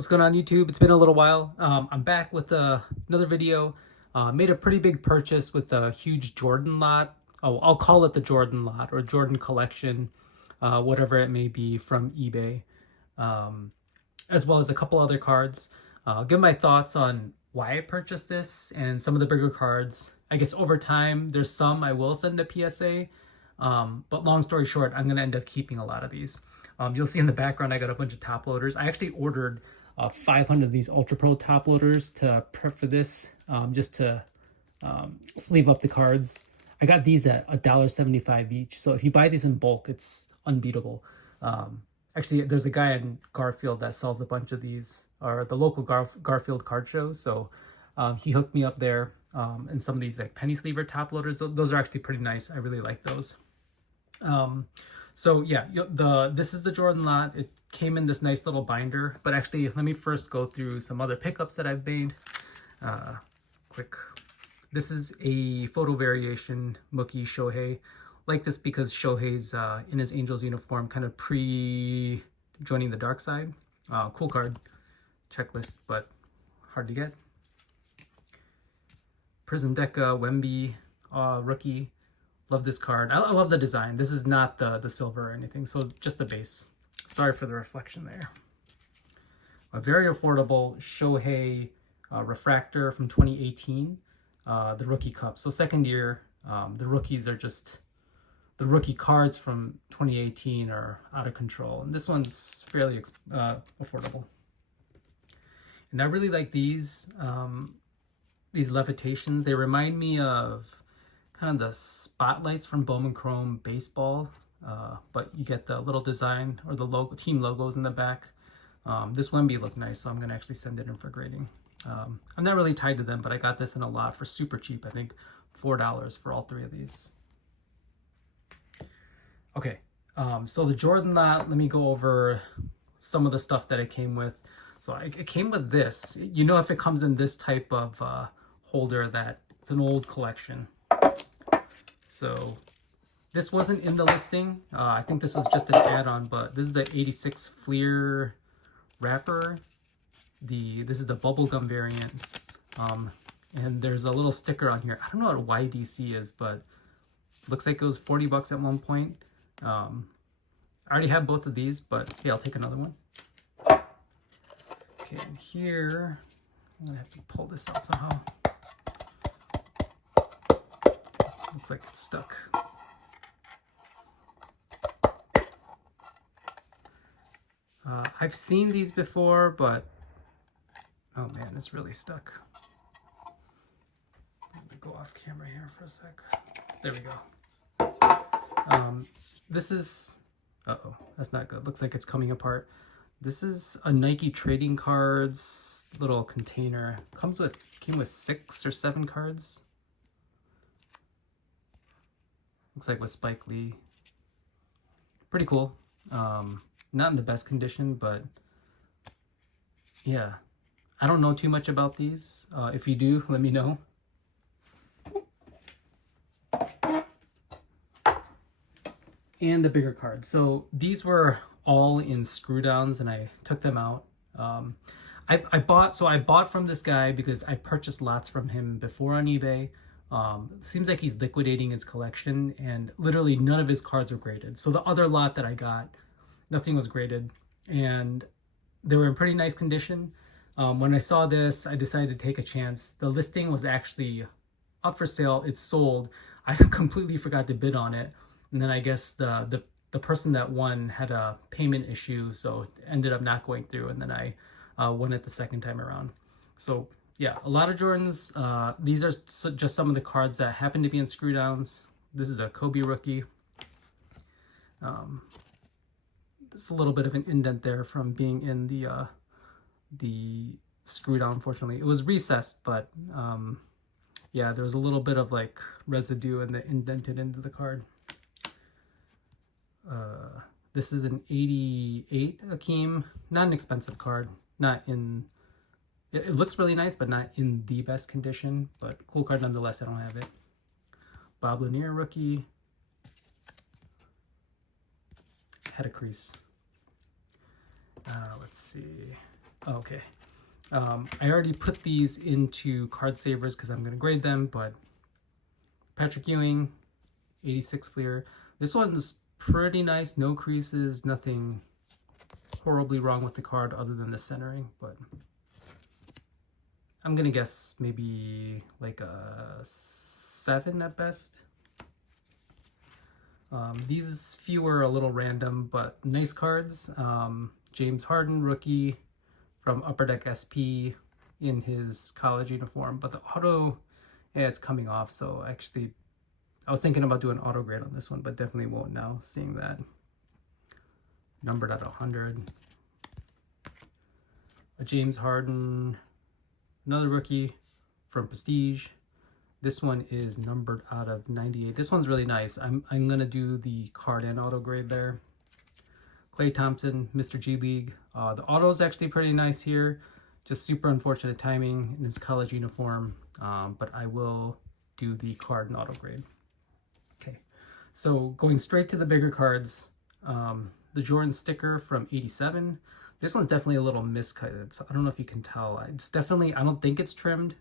What's going on, YouTube? It's been a little while. I'm back with another video. Made a pretty big purchase with a huge Jordan lot. Oh, I'll call it the Jordan lot or Jordan collection, whatever it may be, from eBay, um, as well as a couple other cards. I'll give my thoughts on why I purchased this and some of the bigger cards. I guess over time, there's some I will send to PSA, but long story short, I'm going to end up keeping a lot of these. You'll see in the background, I got a bunch of top loaders. I actually ordered 500 of these Ultra Pro top loaders to prep for this, just to sleeve up the cards. I got these at $1.75 each. So if you buy these in bulk, it's unbeatable. Actually, there's a guy in Garfield that sells a bunch of these, or the local Garfield card show. So he hooked me up there. And some of these like penny sleever top loaders, those are actually pretty nice. I really like those. So yeah, this is the Jordan lot. It came in this nice little binder, but actually let me first go through some other pickups that I've made. Quick. This is a photo variation Mookie Shohei. Like this because Shohei's in his Angels uniform, kind of pre-joining the dark side. Cool card. Checklist, but hard to get. Prism Deca, Wemby, rookie. Love this card. I love the design. This is not the silver or anything, so just the base. Sorry for the reflection there. A very affordable Shohei refractor from 2018, the rookie cup. So second year, the rookies are just, the rookie cards from 2018 are out of control. And this one's fairly affordable. And I really like these levitations. They remind me of kind of the spotlights from Bowman Chrome baseball, but you get the little design or the logo, team logos in the back. This Wemby looked nice, so I'm gonna actually send it in for grading. I'm not really tied to them, but I got this in a lot for super cheap. I think $4 for all three of these. Okay, so the Jordan lot, let me go over some of the stuff that it came with. So it came with this. You know, if it comes in this type of holder, that it's an old collection. So this wasn't in the listing. I think this was just an add-on, but this is the 86 Fleer wrapper. This is the bubblegum variant. And there's a little sticker on here. I don't know what YDC is, but looks like it was 40 bucks at one point. I already have both of these, but hey, I'll take another one. Okay, and here, I'm gonna have to pull this out somehow. Looks like it's stuck. I've seen these before, but oh man, it's really stuck. Let me go off camera here for a sec. There we go. This is, uh-oh, that's not good. Looks like it's coming apart. This is a Nike trading cards little container. Came with 6 or 7 cards. Looks like with Spike Lee. Pretty cool. Not in the best condition, but yeah. I don't know too much about these. If you do, let me know. And the bigger cards. So these were all in screw downs and I took them out. I bought from this guy because I purchased lots from him before on eBay. Seems like he's liquidating his collection and literally none of his cards were graded. So the other lot that I got, nothing was graded and they were in pretty nice condition. When I saw this, I decided to take a chance. The listing was actually up for sale. It's sold. I completely forgot to bid on it. And then I guess the person that won had a payment issue, so it ended up not going through. And then I won it the second time around. So yeah, a lot of Jordans. These are just some of the cards that happen to be in screw downs. This is a Kobe rookie. There's a little bit of an indent there from being in the screw down. Unfortunately, it was recessed, but yeah, there was a little bit of like residue and that indented into the card. This is an 88 Akeem, not an expensive card, not in, it looks really nice, but not in the best condition, but cool card nonetheless. I don't have it. Bob Lanier rookie. Had a crease. Let's see. Okay. I already put these into card savers because I'm going to grade them, but Patrick Ewing, 86 Fleer. This one's pretty nice, no creases, nothing horribly wrong with the card other than the centering, but I'm going to guess maybe like a 7 at best. These few are a little random, but nice cards. James Harden, rookie from Upper Deck SP in his college uniform, but the auto, yeah, it's coming off. So actually, I was thinking about doing auto grade on this one, but definitely won't now, seeing that. Numbered at 100. A James Harden, another rookie from Prestige. This one is numbered out of 98. This one's really nice. I'm gonna do the card and auto grade there. Klay Thompson, Mr. G League. The auto is actually pretty nice here. Just super unfortunate timing in his college uniform, but I will do the card and auto grade. Okay, so going straight to the bigger cards, the Jordan sticker from 87. This one's definitely a little miscut. So I don't know if you can tell. It's definitely, I don't think it's trimmed,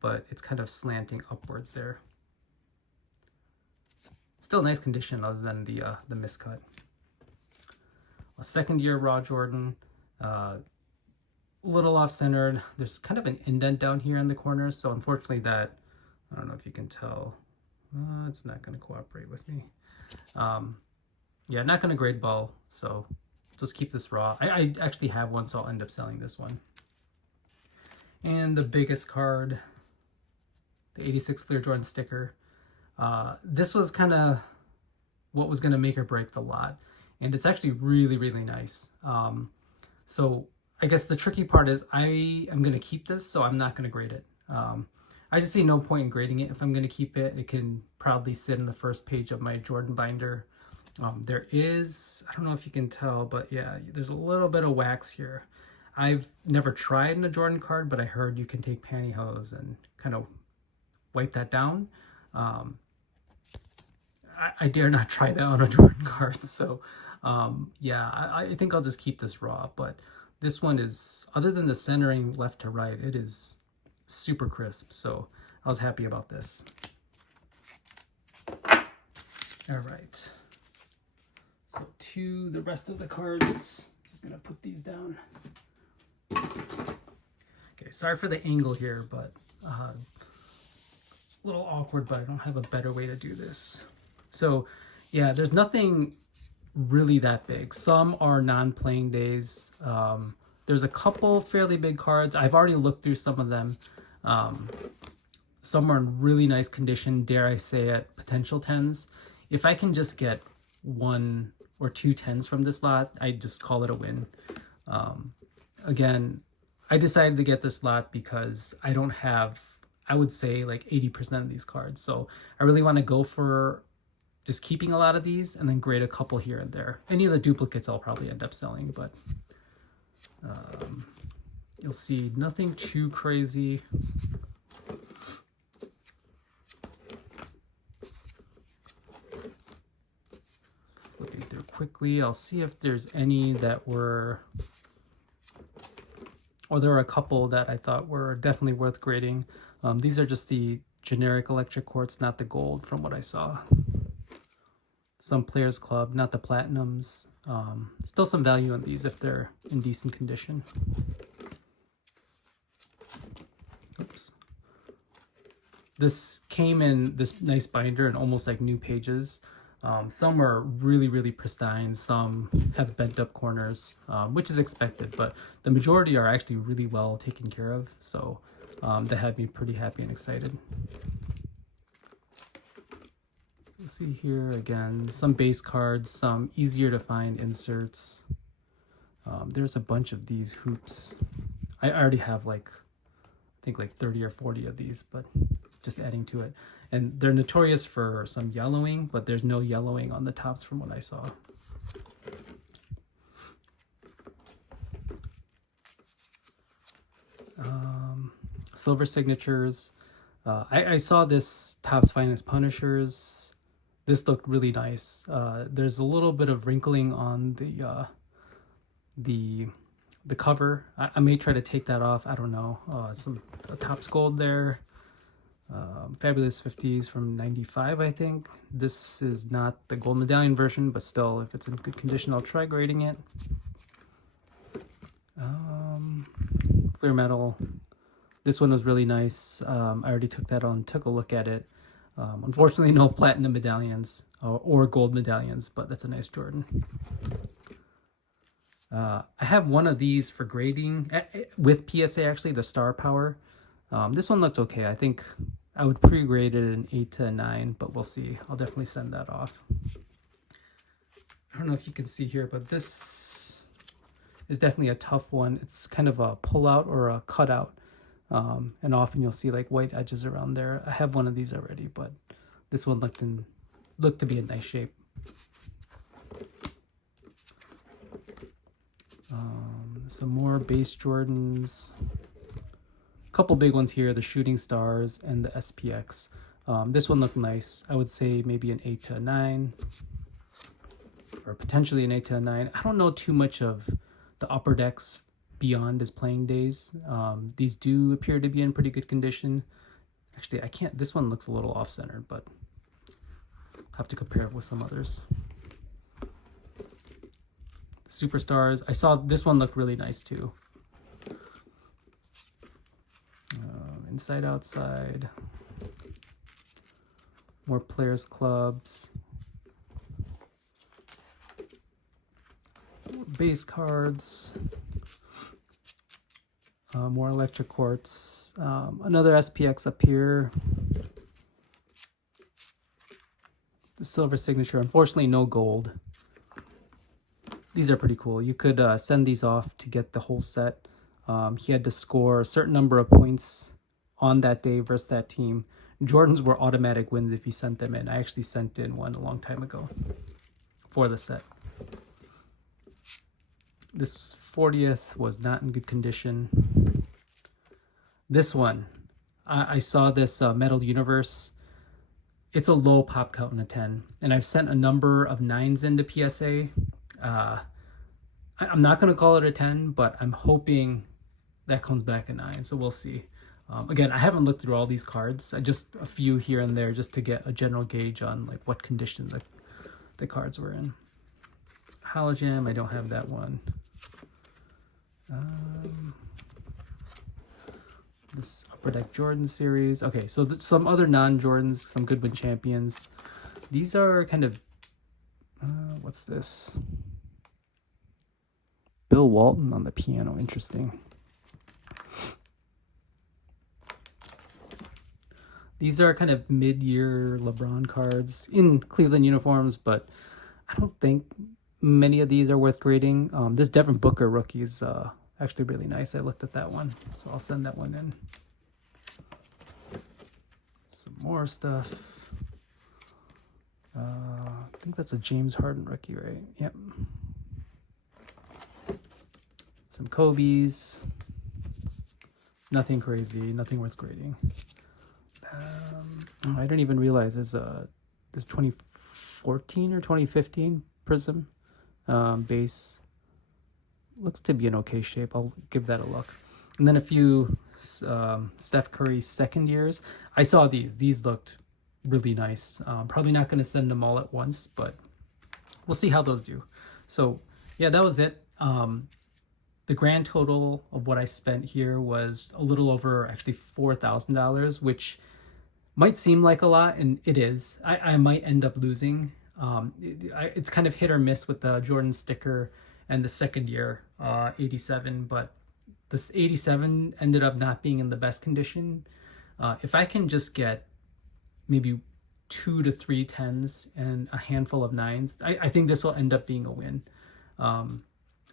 but it's kind of slanting upwards there. Still nice condition other than the miscut. A second year Raw Jordan, a little off-centered. There's kind of an indent down here in the corners, so unfortunately that, I don't know if you can tell, it's not going to cooperate with me. Yeah, not going to grade ball, so just keep this raw. I actually have one, so I'll end up selling this one. And the biggest card, the 86 Fleer Jordan sticker. This was kind of what was going to make or break the lot. And it's actually really, really nice. So I guess the tricky part is I am going to keep this, so I'm not going to grade it. I just see no point in grading it if I'm going to keep it. It can proudly sit in the first page of my Jordan binder. There is, I don't know if you can tell, but yeah, there's a little bit of wax here. I've never tried in a Jordan card, but I heard you can take pantyhose and kind of wipe that down. I dare not try that on a Jordan card. So yeah, I think I'll just keep this raw. But this one is, other than the centering left to right, it is super crisp. So I was happy about this. All right. So to the rest of the cards, just gonna put these down. Okay, sorry for the angle here, but a little awkward, but I don't have a better way to do this. So yeah, there's nothing really that big. Some are non-playing days. There's a couple fairly big cards. I've already looked through some of them. Some are in really nice condition, dare I say it, potential 10s. If I can just get 1 or 2 10s from this lot, I just call it a win. Again, I decided to get this lot because I don't have, I would say, like 80% of these cards. So I really want to go for just keeping a lot of these and then grade a couple here and there. Any of the duplicates I'll probably end up selling, but you'll see nothing too crazy. Flipping through quickly, I'll see if there's any that were, or there are a couple that I thought were definitely worth grading. These are just the generic electric quartz, not the gold from what I saw. Some Players Club, not the platinums. Still some value on these if they're in decent condition. Oops. This came in this nice binder and almost like new pages. Some are really, really pristine. Some have bent up corners, which is expected, but the majority are actually really well taken care of. So that had me pretty happy and excited. You'll see here again, some base cards, some easier to find inserts. There's a bunch of these hoops. I already have like, I think like 30 or 40 of these, but just adding to it. And they're notorious for some yellowing, but there's no yellowing on the tops from what I saw. Silver signatures. I saw this Topps Finest Punishers. This looked really nice. There's a little bit of wrinkling on the the cover. I may try to take that off. I don't know. A Topps Gold there. Fabulous 50s from 95, I think. This is not the gold medallion version, but still, if it's in good condition, I'll try grading it. Clear metal. This one was really nice. I already took a look at it. Unfortunately, no platinum medallions or gold medallions, but that's a nice Jordan. I have one of these for grading with PSA, actually, the Star Power. This one looked okay. I think I would pre-grade it an 8 to a 9, but we'll see. I'll definitely send that off. I don't know if you can see here, but this is definitely a tough one. It's kind of a pull-out or a cutout. And often you'll see like white edges around there. I have one of these already, but this one looked to be in nice shape. Some more base Jordans. A couple big ones here, the Shooting Stars and the SPX. This one looked nice. I would say maybe an 8 to a 9. Or potentially an 8 to a 9. I don't know too much of the upper decks beyond his playing days. These do appear to be in pretty good condition. Actually, I can't. This one looks a little off-centered, but I'll have to compare it with some others. Superstars. I saw this one looked really nice too. Inside outside. More Players Clubs. Base cards. More Electric Quartz. Another SPX up here. The silver signature. Unfortunately, no gold. These are pretty cool. You could send these off to get the whole set. He had to score a certain number of points on that day versus that team. Jordans were automatic wins if he sent them in. I actually sent in one a long time ago for the set. This 40th was not in good condition. This one, I saw this Metal Universe. It's a low pop count in a 10. And I've sent a number of 9s into PSA. I'm not going to call it a 10, but I'm hoping that comes back a 9. So we'll see. Again, I haven't looked through all these cards. Just a few here and there just to get a general gauge on like what condition the cards were in. Hologram, I don't have that one. This Upper Deck Jordan series. Okay, so some other non-Jordans, some Goodwin Champions. These are kind of, what's this? Bill Walton on the piano, interesting. These are kind of mid-year LeBron cards in Cleveland uniforms, but I don't think many of these are worth grading. This Devin Booker rookie is actually really nice. I looked at that one, so I'll send that one in. Some more stuff. I think that's a James Harden rookie, right? Yep. Some Kobe's. Nothing crazy, nothing worth grading. I didn't even realize there's this 2014 or 2015 Prism base. Looks to be in okay shape. I'll give that a look. And then a few Steph Curry second years. I saw these. These looked really nice. Probably not going to send them all at once, but we'll see how those do. So yeah, that was it. The grand total of what I spent here was a little over actually $4,000, which might seem like a lot, and it is. I might end up losing. It's kind of hit or miss with the Jordan sticker and the second year 87, but this 87 ended up not being in the best condition. If I can just get maybe 2 to 3 10s and a handful of 9s, I think this will end up being a win.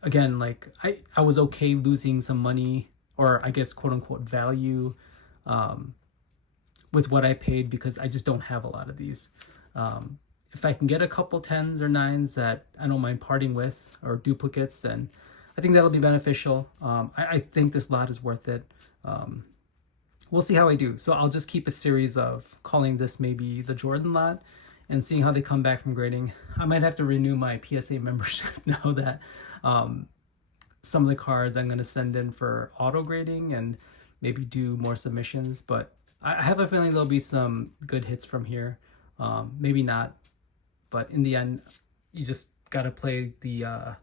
Again, like I was okay losing some money, or I guess quote unquote value, with what I paid, because I just don't have a lot of these. If I can get a couple 10s or 9s that I don't mind parting with, or duplicates, then I think that'll be beneficial. I think this lot is worth it. We'll see how I do. So I'll just keep a series of calling this maybe the Jordan lot and seeing how they come back from grading. I might have to renew my PSA membership now that some of the cards I'm going to send in for auto grading and maybe do more submissions. But I have a feeling there'll be some good hits from here. Maybe not, but in the end, you just got to play the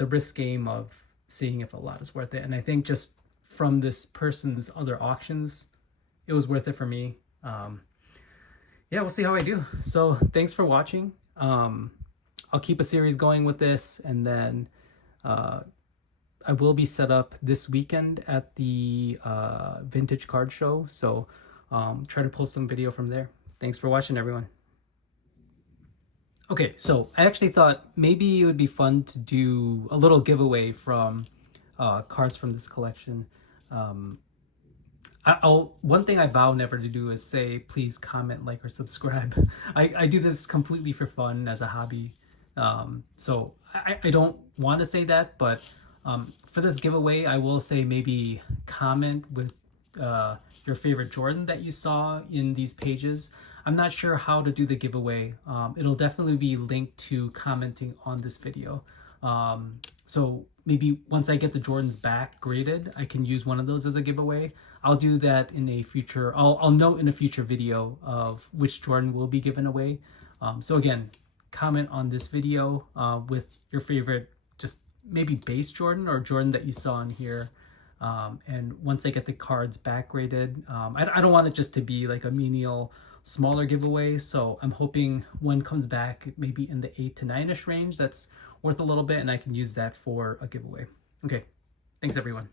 risk game of seeing if a lot is worth it. And I think just from this person's other auctions, it was worth it for me. Yeah, we'll see how I do. So thanks for watching. I'll keep a series going with this, and then I will be set up this weekend at the vintage card show. So try to pull some video from there. Thanks for watching, everyone. Okay, so I actually thought maybe it would be fun to do a little giveaway from cards from this collection. One thing I vow never to do is say, please comment, like, or subscribe. I do this completely for fun as a hobby. So I don't want to say that, but for this giveaway, I will say maybe comment with your favorite Jordan that you saw in these pages. I'm not sure how to do the giveaway. It'll definitely be linked to commenting on this video. So maybe once I get the Jordans back graded, I can use one of those as a giveaway. I'll do that in a future, I'll note in a future video of which Jordan will be given away. So again, comment on this video with your favorite, just maybe base Jordan or Jordan that you saw in here. And once I get the cards back graded, I don't want it just to be like a menial smaller giveaway. So I'm hoping one comes back maybe in the 8 to 9-ish range that's worth a little bit, and I can use that for a giveaway. Okay, thanks everyone.